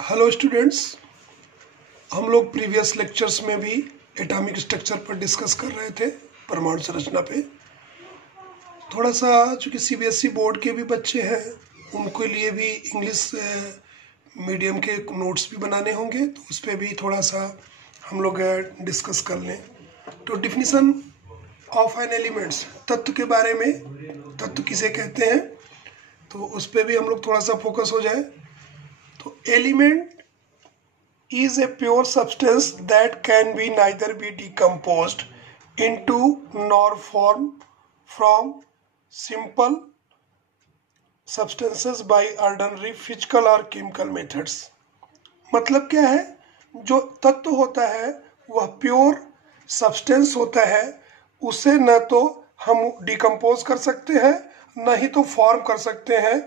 Hello students, हम लोग previous lectures में भी एटॉमिक स्ट्रक्चर पर डिस्कस कर रहे थे, परमाणु संरचना पे। थोड़ा सा चूँकि सीबीएसई बोर्ड के भी बच्चे हैं, उनके लिए भी इंग्लिश मीडियम के नोट्स भी बनाने होंगे, तो उस पर भी थोड़ा सा हम लोग डिस्कस कर लें। तो डिफिनीशन ऑफ एन एलिमेंट्स, तत्व के बारे में, तत्व किसे कहते हैं, तो उस पर भी हम लोग थोड़ा सा फोकस हो जाए। तो element is a pure substance that can be neither be decomposed into nor formed from simple substances by ordinary physical or chemical methods। मतलब क्या है, जो तत्व होता है वह प्योर सब्सटेंस होता है, उसे न तो हम डिकम्पोज कर सकते हैं न ही तो फॉर्म कर सकते हैं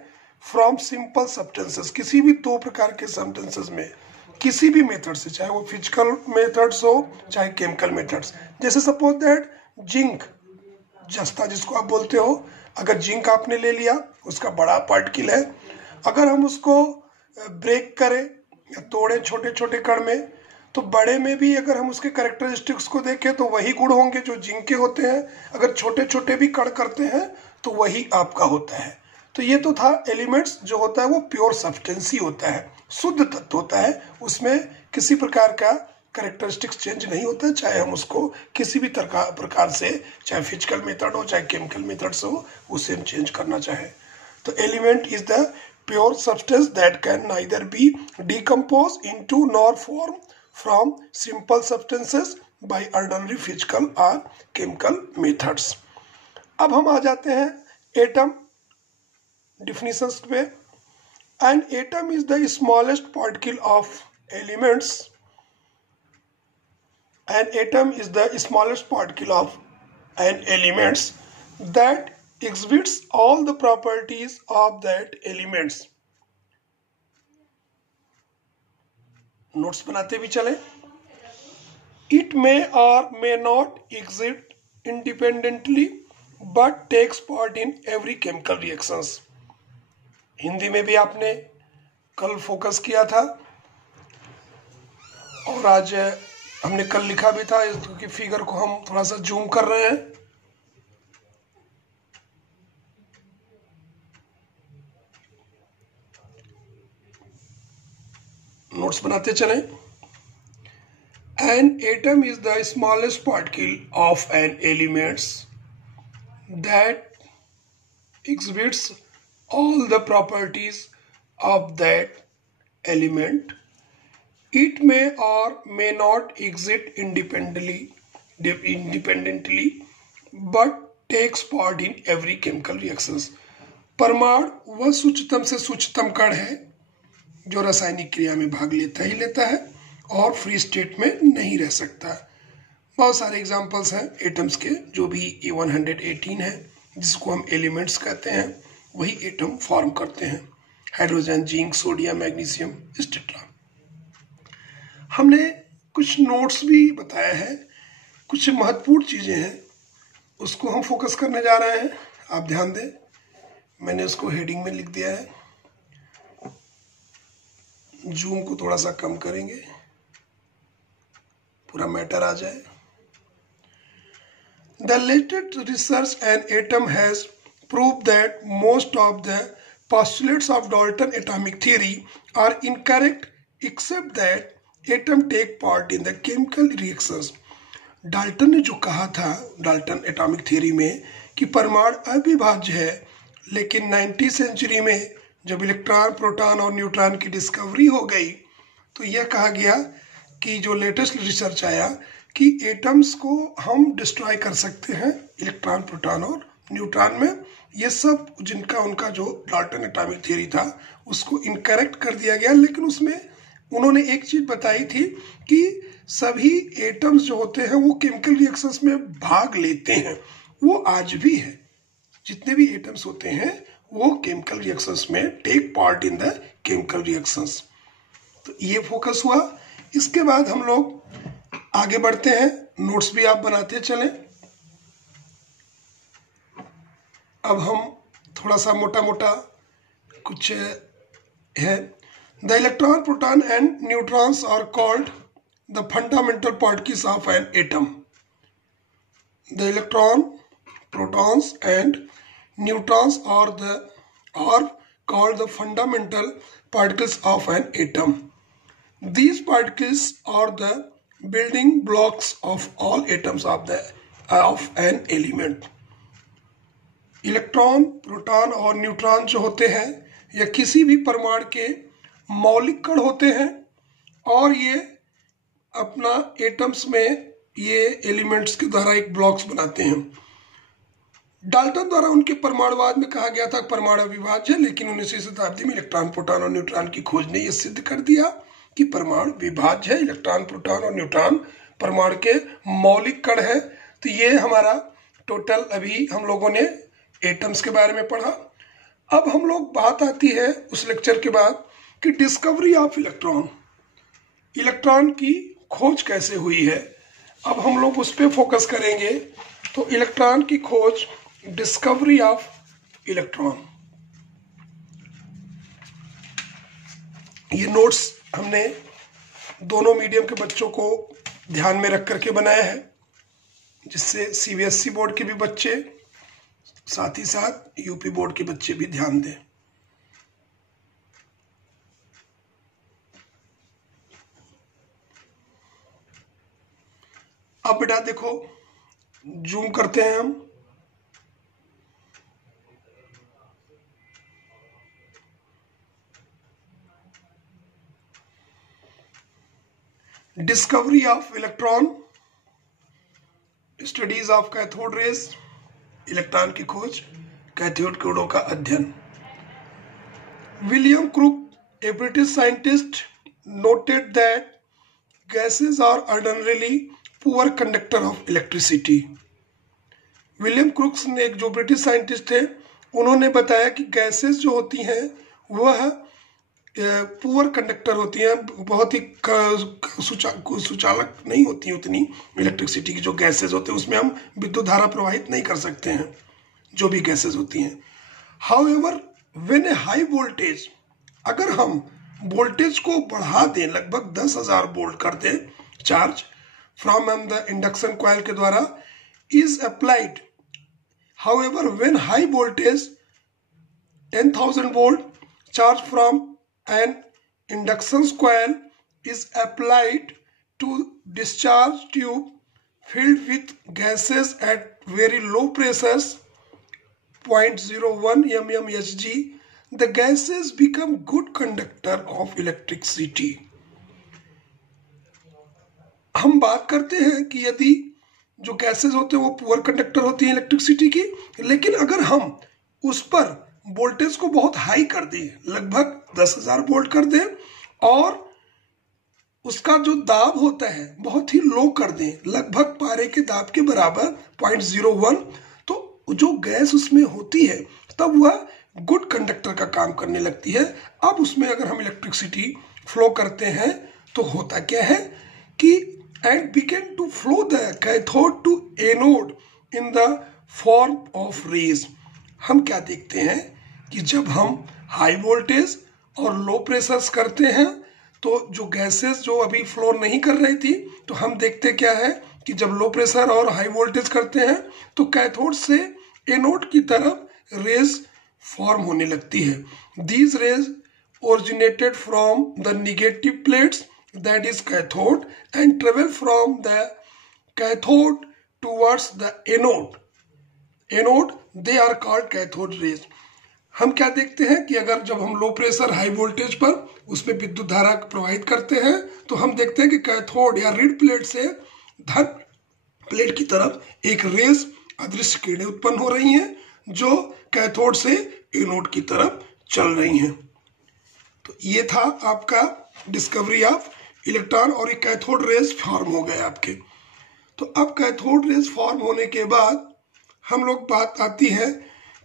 फ्रॉम सिंपल सब्सटेंसेस, किसी भी दो प्रकार के सब्सटेंसेस में, किसी भी मेथड से, चाहे वो फिजिकल मेथड्स हो चाहे केमिकल मेथड्स। जैसे सपोज दैट जिंक, जस्ता जिसको आप बोलते हो, अगर जिंक आपने ले लिया, उसका बड़ा पार्टिकल है, अगर हम उसको ब्रेक करें या तोड़े छोटे छोटे कण में, तो बड़े में भी अगर हम उसके कैरेक्टरिस्टिक्स को देखें तो वही गुण होंगे जो जिंक के होते हैं। अगर छोटे छोटे भी कण करते हैं तो वही आपका होता है। तो ये तो था एलिमेंट्स, जो होता है वो प्योर सब्सटेंस ही होता है, शुद्ध तत्व होता है, उसमें किसी प्रकार का कैरेक्टरिस्टिक्स चेंज नहीं होता, चाहे हम उसको किसी भी प्रकार से, चाहे फिजिकल मेथड हो चाहे केमिकल मेथड से हो, उसे हम चेंज करना चाहे। तो element is the pure substance that can neither be decompose into nor form from simple substances by ordinary physical और केमिकल मेथड्स। अब हम आ जाते हैं एटम definitions पे। An atom is the smallest particle of elements. An atom is the smallest particle of an elements that exhibits all the properties of that elements. Notes बनाते भी चले। It may or may not exist independently but takes part in every chemical reactions. Hindi में भी आपने कल focus किया था और आज हमने कल लिखा भी था, क्योंकि फिगर को हम थोड़ा सा जूम कर रहे हैं। नोट्स बनाते चलें। An atom is the smallest particle of an element that exhibits all the properties of that element. It may or may not exist independently, but takes part in every chemical reactions. परमाणु वह सूक्ष्मतम से सूक्ष्मतम कण है जो रासायनिक क्रिया में भाग लेता ही लेता है और फ्री स्टेट में नहीं रह सकता। बहुत सारे एग्जांपल्स हैं एटम्स के, जो भी A118 है, जिसको हम एलिमेंट्स कहते हैं, वही एटम फॉर्म करते हैं। Hydrogen, zinc, sodium, magnesium, etcetera. हमने कुछ नोट्स भी बताया है, कुछ महत्वपूर्ण चीजें हैं, उसको हम फोकस करने जा रहे हैं। आप ध्यान दें, मैंने उसको हेडिंग में लिख दिया है। जूम को थोड़ा सा कम करेंगे, पूरा मैटर आ जाए। The latest research on atom has proved that most of the postulates of Dalton atomic theory are incorrect, except that atom take part in the chemical reactions. Dalton ने जो कहा था डाल्टन एटॉमिक थ्योरी में कि परमाणु अविभाज्य है, लेकिन 19वीं सेंचुरी में जब इलेक्ट्रॉन, प्रोटॉन और न्यूट्रॉन की डिस्कवरी हो गई, तो यह कहा गया कि जो लेटेस्ट रिसर्च आया कि एटम्स को हम डिस्ट्रॉय कर सकते हैं इलेक्ट्रॉन, प्रोटॉन और न्यूट्रॉन में। ये सब जिनका उनका जो डाल्टन एटॉमिक थ्योरी था उसको इनकरेक्ट कर दिया गया, लेकिन उसमें उन्होंने एक चीज बताई थी कि सभी एटम्स जो होते हैं वो केमिकल रिएक्शंस में भाग लेते हैं। वो आज भी है, जितने भी एटम्स होते हैं वो केमिकल रिएक्शंस में take part in the chemical reactions. तो ये फोकस हुआ। इसके बाद हम लोग आगे बढ़ते हैं, नोट्स भी आप बनाते चलें। अब हम थोड़ा सा मोटा मोटा कुछ है। The electron, proton and neutrons are called the fundamental particles of an atom. The electron, protons and neutrons are called the fundamental particles of an atom. These particles are the building blocks of all atoms of an element. Electron, proton और neutron जो होते हैं या किसी भी परमाणु के मौलिक कण होते हैं और ये अपना एटम्स में ये एलिमेंट्स के द्वारा एक ब्लॉक्स बनाते हैं। डाल्टन द्वारा उनके परमाणुवाद में कहा गया था परमाणु अविभाज्य, लेकिन 19वीं शताब्दी में इलेक्ट्रॉन, प्रोटॉन और न्यूट्रॉन की खोज ने यह सिद्ध कर दिया कि परमाणु विभाज्य है। इलेक्ट्रॉन, प्रोटॉन और न्यूट्रॉन परमाणु के मौलिक कण है। तो ये हमारा टोटल अभी हम लोगों ने एटम्स के बारे में पढ़ा। अब हम लोग बात आती है उस लेक्चर के बाद कि डिस्कवरी ऑफ इलेक्ट्रॉन, इलेक्ट्रॉन की खोज कैसे हुई है। अब हम लोग उस पर फोकस करेंगे। तो इलेक्ट्रॉन की खोज, डिस्कवरी ऑफ इलेक्ट्रॉन, ये नोट्स हमने दोनों मीडियम के बच्चों को ध्यान में रख करके बनाया है, जिससे सीबीएसई बोर्ड के भी बच्चे, साथ ही साथ यूपी बोर्ड के बच्चे भी ध्यान दें। अब बेटा देखो, जूम करते हैं हम। Discovery of electron, studies of cathode rays, electron की खोज, कैथोड किरणों का अध्ययन। William Crook, a British scientist, noted that gases are ordinarily poor conductor of electricity. William Crookes ने, एक जो ब्रिटिश साइंटिस्ट थे, उन्होंने बताया कि गैसेज जो होती हैं वह पुअर कंडक्टर होती हैं, बहुत ही सुचालक नहीं होती हैं उतनी। इलेक्ट्रिसिटी की जो गैसेज होते हैं उसमें हम विद्युत धारा प्रवाहित नहीं कर सकते हैं, जो भी गैसेज होती हैं। However when A high voltage, अगर हम वोल्टेज को बढ़ा दें, लगभग 10,000 वोल्ट कर दें charge from the induction coil के द्वारा, is applied. However when high voltage 10,000 volt charge from an induction coil is applied to discharge tube filled with gases at very low pressures 0.01 mmHg, the gases become good conductor of electricity. हम बात करते हैं कि यदि जो gases होते हैं वो पुअर कंडक्टर होती हैं इलेक्ट्रिसिटी की, लेकिन अगर हम उस पर वोल्टेज को बहुत हाई कर दें, लगभग 10,000 वोल्ट कर दें, और उसका जो दाब होता है बहुत ही लो कर दें, लगभग पारे के दाब के बराबर 0.01, तो जो गैस उसमें होती है तब वह गुड कंडक्टर का काम करने लगती है। अब उसमें अगर हम इलेक्ट्रिसिटी फ्लो करते हैं तो होता क्या है कि and begin to flow the cathode to anode in the form of rays. हम क्या देखते हैं कि जब हम हाई वोल्टेज और लो प्रेशर्स करते हैं तो जो गैसेस जो अभी फ्लो नहीं कर रही थी, तो हम देखते क्या है कि जब लो प्रेशर और हाई वोल्टेज करते हैं तो कैथोड से एनोड की तरफ रेज फॉर्म होने लगती है। These rays originated from the negative plates, that is cathode, and travel from the cathode towards the anode, they are called cathode rays. हम क्या देखते हैं कि अगर जब हम लो प्रेशर हाई वोल्टेज पर उसमें विद्युत धारा प्रवाहित करते हैं तो हम देखते हैं कि कैथोड या रीड प्लेट से धन प्लेट की तरफ एक रेज, अदृश्य किरणें उत्पन्न हो रही हैं जो कैथोड से एनोड की तरफ चल रही हैं। तो ये था आपका डिस्कवरी ऑफ इलेक्ट्रॉन, और एक कैथोड रेज फॉर्म हो गए आपके। तो अब कैथोड रेज फॉर्म होने के बाद हम लोग बात आती है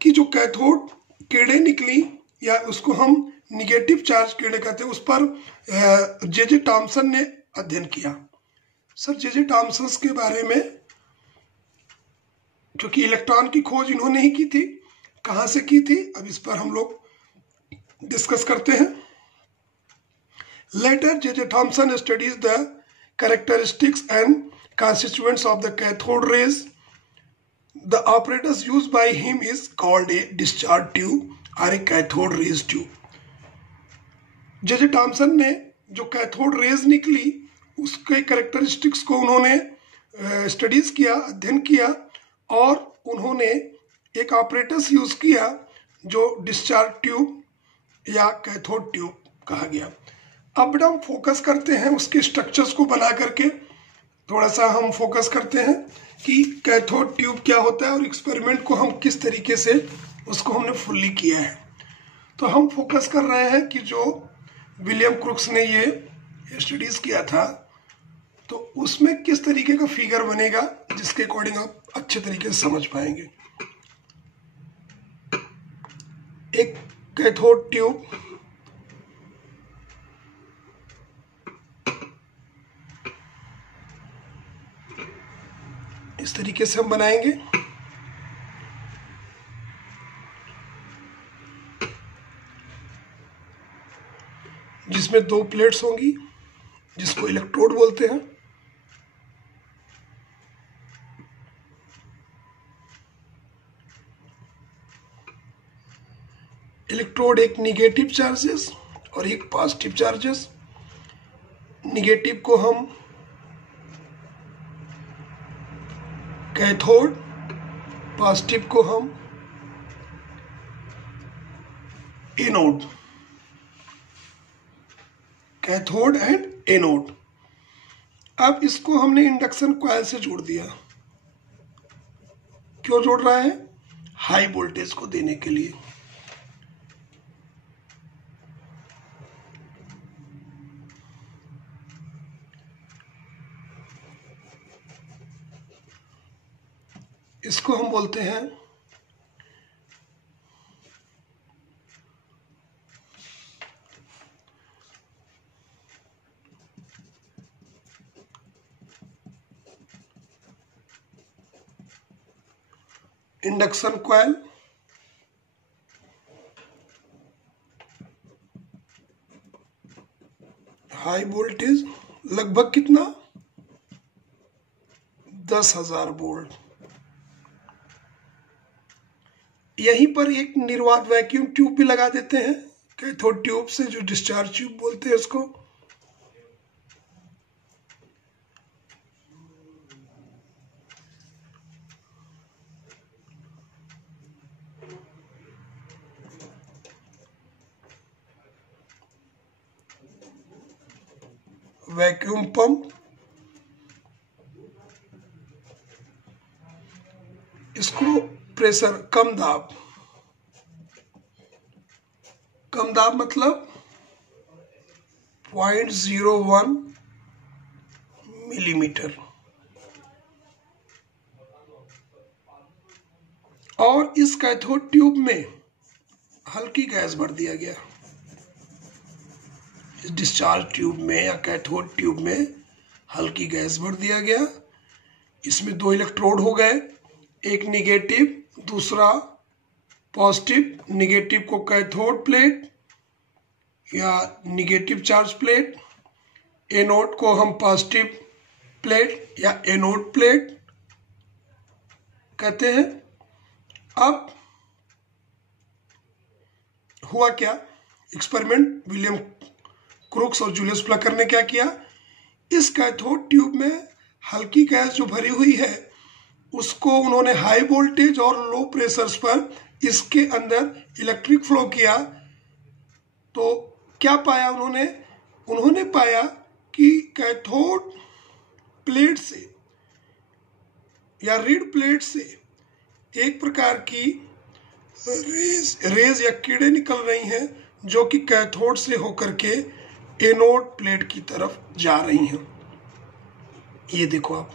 कि जो कैथोड किरणें निकली, या उसको हम निगेटिव चार्ज किरणें कहते हैं, उस पर जे टॉमसन ने अध्ययन किया। सर जे टॉमसन के बारे में, क्योंकि इलेक्ट्रॉन की खोज इन्होंने ही की थी, कहाँ से की थी, अब इस पर हम लोग डिस्कस करते हैं। Later, J.J. Thomson studies the characteristics and constituents of the cathode rays. The apparatus used by him is called a discharge tube or a cathode rays tube. J.J. Thomson ने जो कैथोड रेज निकली उसके characteristics को उन्होंने studies किया, अध्ययन किया और उन्होंने एक ऑपरेटस यूज किया जो डिस्चार्ज ट्यूब या कैथोड ट्यूब कहा गया। अब हम फोकस करते हैं उसके स्ट्रक्चर्स को बना करके, थोड़ा सा हम फोकस करते हैं कि कैथोड ट्यूब क्या होता है और एक्सपेरिमेंट को हम किस तरीके से उसको हमने फुल्ली किया है। तो हम फोकस कर रहे हैं कि जो विलियम क्रुक्स ने ये स्टडीज किया था तो उसमें किस तरीके का फिगर बनेगा जिसके अकॉर्डिंग आप अच्छे तरीके से समझ पाएंगे। एक कैथोड ट्यूब इस तरीके से हम बनाएंगे। जिसमें दो प्लेट्स होंगी जिसको इलेक्ट्रोड बोलते हैं। इलेक्ट्रोड एक निगेटिव चार्जेस और एक पॉजिटिव चार्जेस। निगेटिव को हम कैथोड, पॉजिटिव को हम एनोड, कैथोड एंड एनोड। अब इसको हमने इंडक्शन कॉइल से जोड़ दिया। क्यों जोड़ रहा है? हाई वोल्टेज को देने के लिए। इसको हम बोलते हैं इंडक्शन कॉइल। हाई वोल्टेज लगभग कितना? 10,000 वोल्ट। यहीं पर एक निर्वात वैक्यूम ट्यूब भी लगा देते हैं कैथोड ट्यूब से, जो डिस्चार्ज ट्यूब बोलते हैं उसको। वैक्यूम पंप, इसको प्रेशर कम दाब, कम दाब मतलब 0.01 मिलीमीटर। और इस कैथोड ट्यूब में हल्की गैस भर दिया गया। इस डिस्चार्ज ट्यूब में या कैथोड ट्यूब में हल्की गैस भर दिया गया। इसमें दो इलेक्ट्रोड हो गए, एक निगेटिव दूसरा पॉजिटिव। निगेटिव को कैथोड प्लेट या निगेटिव चार्ज प्लेट, एनोड को हम पॉजिटिव प्लेट या एनोड प्लेट कहते हैं। अब हुआ क्या? एक्सपेरिमेंट विलियम क्रुक्स और जूलियस प्लकर ने क्या किया? इस कैथोड ट्यूब में हल्की गैस जो भरी हुई है उसको उन्होंने हाई वोल्टेज और लो प्रेशर्स पर इसके अंदर इलेक्ट्रिक फ्लो किया। तो क्या पाया उन्होंने पाया कि कैथोड प्लेट से या रीड प्लेट से एक प्रकार की रेज या कीड़े निकल रही हैं जो कि कैथोड से होकर के एनोड प्लेट की तरफ जा रही हैं। ये देखो आप,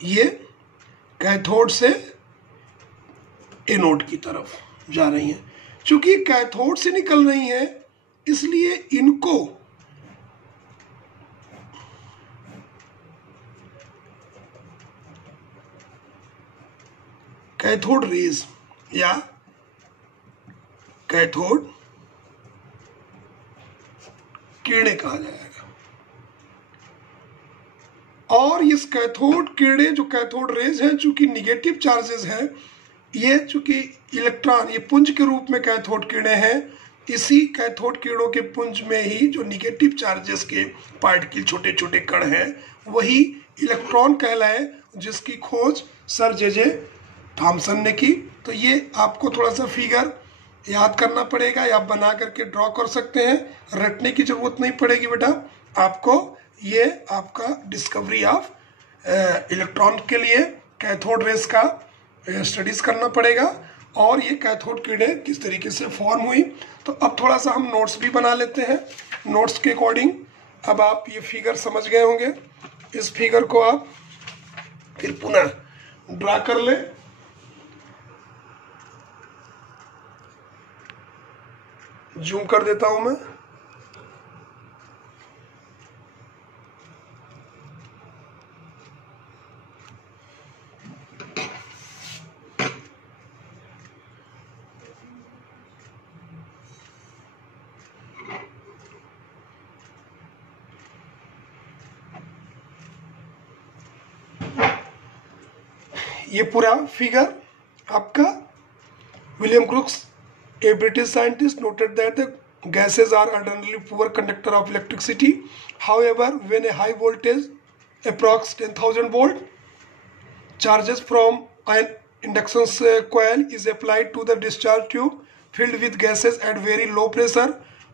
ये कैथोड से एनोड की तरफ जा रही हैं। चूंकि कैथोड से निकल रही हैं इसलिए इनको कैथोड रेज या कैथोड किरणे कहा जाएगा। और इस कैथोड किरणे जो कैथोड रेज है, चूंकि निगेटिव चार्जेस है, ये चूंकि इलेक्ट्रॉन ये पुंज के रूप में कैथोड किरणे हैं, इसी कैथोड किरणों के पुंज में ही जो निगेटिव चार्जेस के पार्टिकल छोटे छोटे कण हैं वही इलेक्ट्रॉन कहलाए, जिसकी खोज सर जे थॉमसन ने की। तो ये आपको थोड़ा सा फिगर याद करना पड़ेगा या आप बना करके ड्रॉ कर सकते हैं, रटने की जरूरत नहीं पड़ेगी बेटा आपको। ये आपका डिस्कवरी ऑफ इलेक्ट्रॉन के लिए कैथोड रेस का स्टडीज करना पड़ेगा और ये कैथोड किरणें किस तरीके से फॉर्म हुई। तो अब थोड़ा सा हम नोट्स भी बना लेते हैं। नोट्स के अकॉर्डिंग अब आप ये फिगर समझ गए होंगे, इस फिगर को आप फिर पुनः ड्रा कर ले। जूम कर देता हूं मैं। ये पूरा फिगर आपका William crooks, a British scientist, noted that the gases are ordinarily poor conductor of electricity. However, when a high voltage, approx 10,000 volt, charges from an induction coil is applied to the discharge tube filled with gases at very low pressure,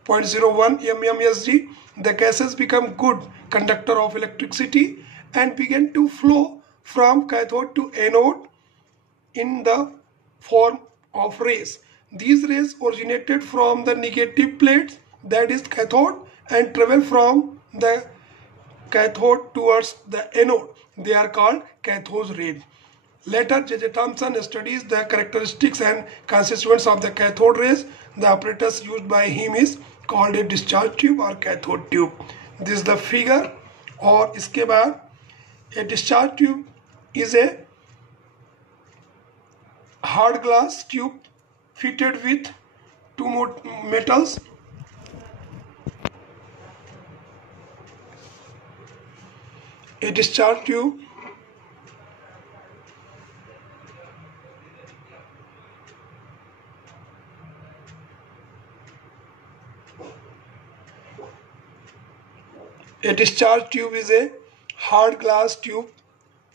0.01 mmSg, the gases become good conductor of electricity and begin to flow from cathode to anode in the form of rays. These rays originated from the negative plates, that is cathode, and travel from the cathode towards the anode. They are called cathode rays. Later, J.J. Thomson studies the characteristics and constituents of the cathode rays. The apparatus used by him is called a discharge tube or cathode tube. This is the figure. और इसके बाद a discharge tube is a hard glass tube fitted with two metals. A discharge tube is a hard glass tube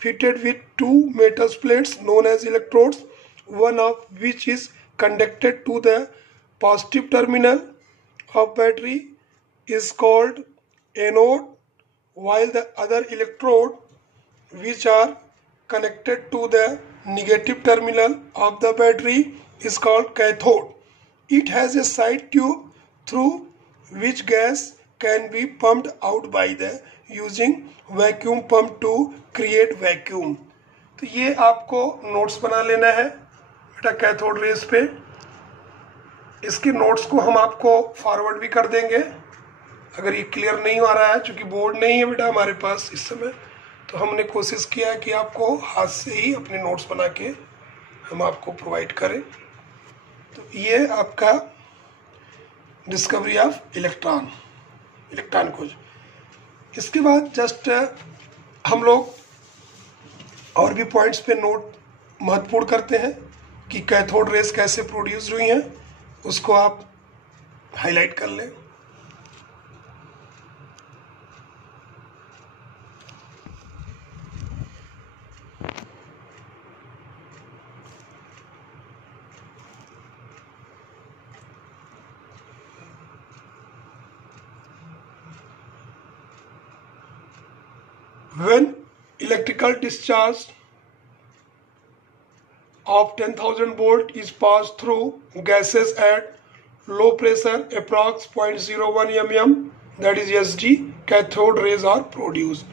fitted with two metal plates known as electrodes, one of which is connected to the positive terminal of battery is called anode, while the other electrode which are connected to the negative terminal of the battery is called cathode. It has a side tube through which gas can be pumped out by the using vacuum pump to create vacuum. तो ये आपको notes बना लेना है बेटा cathode rays पे। इसके notes को हम आपको फॉरवर्ड भी कर देंगे अगर ये क्लियर नहीं आ रहा है, क्योंकि बोर्ड नहीं है बेटा हमारे पास इस समय। तो हमने कोशिश किया कि आपको हाथ से ही अपने नोट्स बना के हम आपको प्रोवाइड करें। तो ये आपका डिस्कवरी ऑफ इलेक्ट्रॉन खोज। इसके बाद जस्ट हम लोग और भी पॉइंट्स पे नोट महत्वपूर्ण करते हैं कि कैथोड रेस कैसे प्रोड्यूस हुई हैं, उसको आप हाईलाइट कर लें। When electrical discharge of 10,000 volt is passed through gases at low pressure, approx 0.01 mm, that is SG, cathode rays are produced.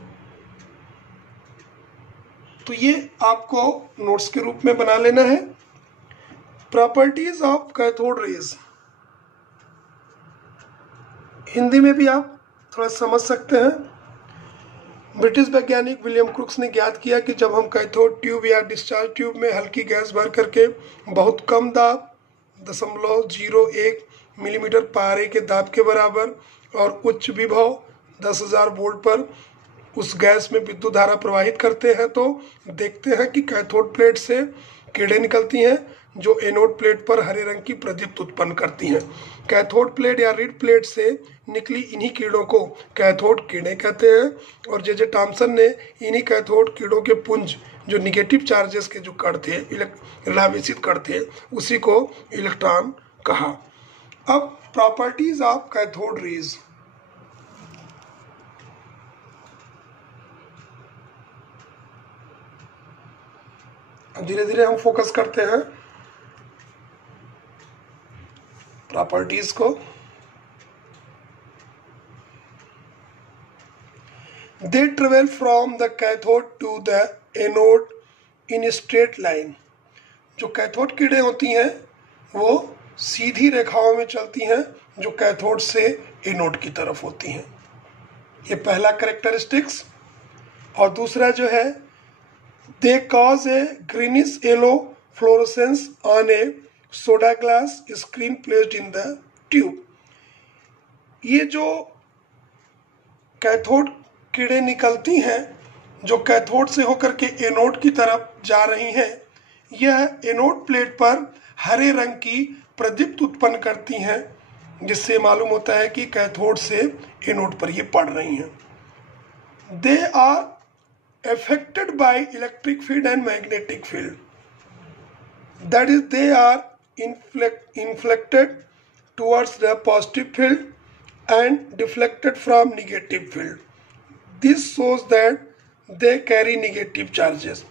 तो ये आपको नोट्स के रूप में बना लेना है। Properties of cathode raise Hindi में भी आप थोड़ा समझ सकते हैं। ब्रिटिश वैज्ञानिक विलियम क्रुक्स ने ज्ञात किया कि जब हम कैथोड ट्यूब या डिस्चार्ज ट्यूब में हल्की गैस भर करके बहुत कम दाब 0.01 मिलीमीटर पारे के दाब के बराबर और उच्च विभव 10,000 वोल्ट पर उस गैस में विद्युत धारा प्रवाहित करते हैं तो देखते हैं कि कैथोड प्लेट से किरणें निकलती हैं जो एनोड प्लेट पर हरे रंग की प्रदीप्त उत्पन्न करती हैं। कैथोड प्लेट या रीड प्लेट से निकली इन्हीं किरणों को कैथोड किरणें कहते हैं और जे टॉमसन ने इन्हीं कैथोड किरणों के पुंज जो निगेटिव चार्जेस के जो कण थे, ऋणावेशित कण थे, उसी को इलेक्ट्रॉन कहा। अब प्रॉपर्टीज ऑफ कैथोड रेज। धीरे धीरे हम फोकस करते हैं प्रॉपर्टीज को। They travel from the cathode to the anode in straight line. जो कैथोड किरणें होती हैं वो सीधी रेखाओं में चलती हैं जो कैथोड से एनोड की तरफ होती हैं। ये पहला कैरेक्टरिस्टिक्स। और दूसरा जो है they cause A greenish yellow fluorescence on A soda glass screen placed in the tube. ये जो कैथोड किरणें निकलती हैं जो कैथोड से होकर के एनोड की तरफ जा रही हैं, यह एनोड प्लेट पर हरे रंग की प्रदीप्त उत्पन्न करती हैं जिससे मालूम होता है कि कैथोड से एनोड पर ये पड़ रही हैं। They are affected by electric field and magnetic field. That is, they are inflected towards the positive field and deflected from negative field. This shows that they carry negative charges.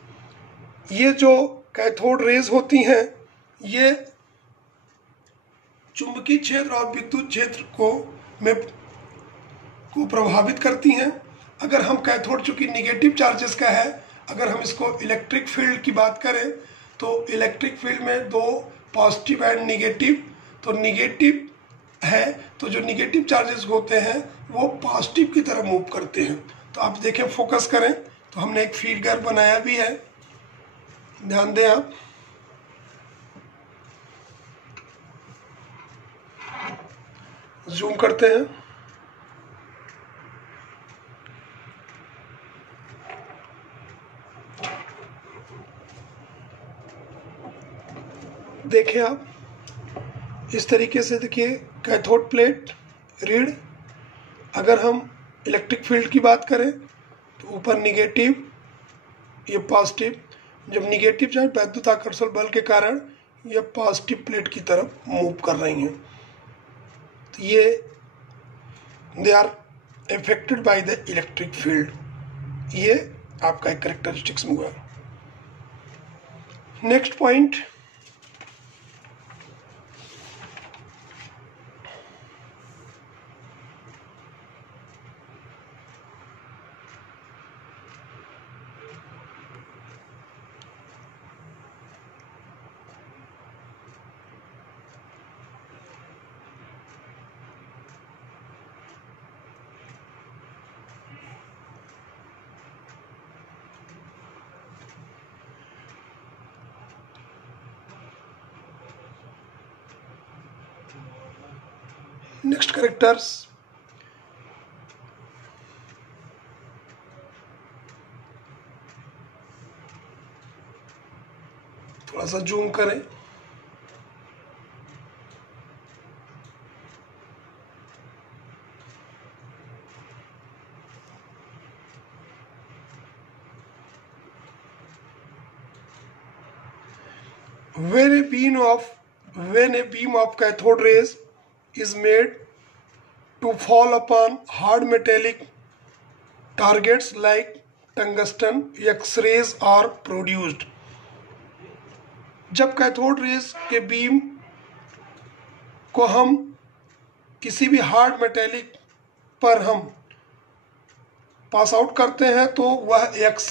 ये जो cathode rays होती हैं ये चुंबकीय क्षेत्र और विद्युत क्षेत्र को प्रभावित करती हैं। अगर हम कैथोड चूंकि निगेटिव चार्जेस का है, अगर हम इसको इलेक्ट्रिक फील्ड की बात करें तो इलेक्ट्रिक फील्ड में दो पॉजिटिव एंड निगेटिव, तो निगेटिव है तो जो निगेटिव चार्जेस होते हैं वो पॉजिटिव की तरफ मूव करते हैं। तो आप देखें, फोकस करें तो हमने एक फिगर बनाया भी है, ध्यान दें आप। जूम करते हैं। देखें आप, इस तरीके से देखिए कैथोड प्लेट, रीड। अगर हम इलेक्ट्रिक फील्ड की बात करें तो ऊपर निगेटिव, ये पॉजिटिव। जब निगेटिव चाहे वैद्युत आकर्षण बल के कारण ये पॉजिटिव प्लेट की तरफ मूव कर रही हैं, तो ये they are affected by the electric field. ये आपका एक कैरेक्टरिस्टिक्स में हुआ। Next point, next characters. थोड़ा सा जूम करें। When a beam of cathode rays is made to fall upon hard metallic targets like tungsten, X-rays are produced. जब cathode rays के बीम को हम किसी भी हार्ड मेटेलिक पर हम पास आउट करते हैं तो वह एक्स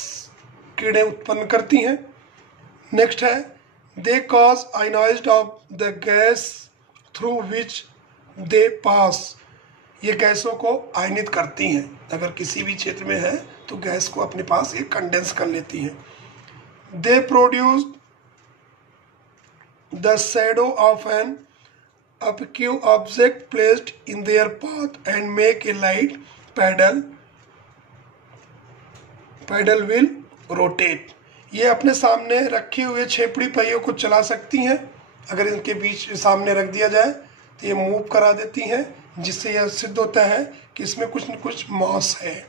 किरणें उत्पन्न करती हैं। नेक्स्ट है they cause ionised of the gas through which they pass. ये गैसों को आयनित करती हैं। अगर किसी भी क्षेत्र में है तो गैस को अपने पास ये कंडेंस कर लेती है। They produce the shadow of an obtuse object placed in their path and make a light paddle will rotate। ये अपने सामने रखे हुए छेपड़ी पहियों को चला सकती हैं। अगर इनके बीच सामने रख दिया जाए तो ये मूव करा देती हैं, जिससे यह सिद्ध होता है कि इसमें कुछ न कुछ मास है।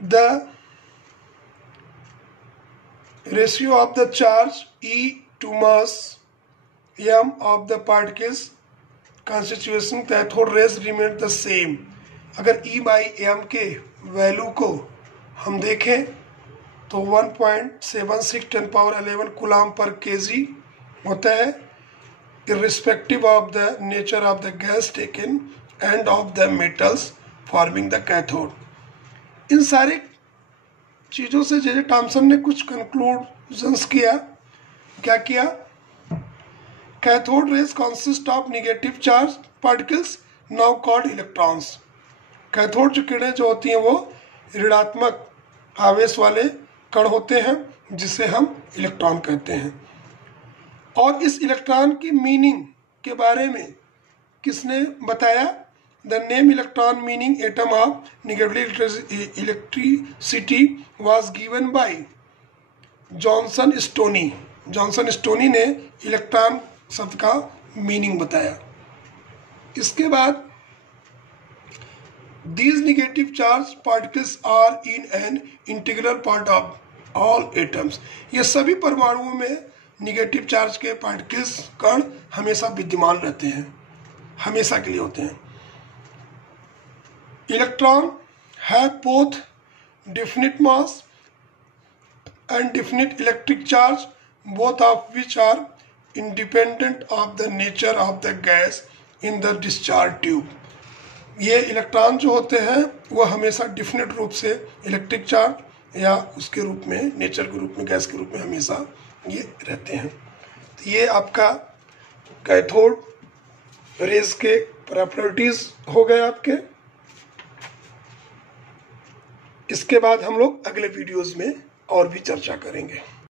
The ratio of the charge E to mass m of the particles constitution cathode rays remain the same। अगर E/m के वैल्यू को हम देखें तो 1.76 10⁻11 कूलम पर kg होता है, irrespective of the nature of the gas taken and of the metals forming the cathode। इन सारे चीज़ों से जे थॉमसन ने कुछ कंक्लूजन्स किया। क्या किया? Cathode rays consist of negative charge particles now called electrons. Cathode जो किरणें जो होती हैं वो ऋणात्मक आवेश वाले कण होते हैं, जिसे हम इलेक्ट्रॉन कहते हैं। और इस इलेक्ट्रॉन की मीनिंग के बारे में किसने बताया? The name electron meaning atom of negative electricity was given by Johnson stony. Johnson stony ने इलेक्ट्रॉन शब्द का मीनिंग बताया। इसके बाद these negative charge particles are in an integral part of all atoms। ये सभी परमाणुओं में निगेटिव चार्ज के पार्टिकल्स कण हमेशा विद्यमान रहते हैं, हमेशा के लिए होते हैं। Electron have both definite mass and definite electric charge, both of which are independent of the nature of the gas in the discharge tube। ये इलेक्ट्रॉन जो होते हैं वो हमेशा डिफिनेट रूप से इलेक्ट्रिक चार्ज या उसके रूप में, नेचर के रूप में, गैस के रूप में हमेशा ये रहते हैं। तो ये आपका कैथोड रेज के प्रॉपर्टीज हो गए आपके। इसके बाद हम लोग अगले वीडियोस में और भी चर्चा करेंगे।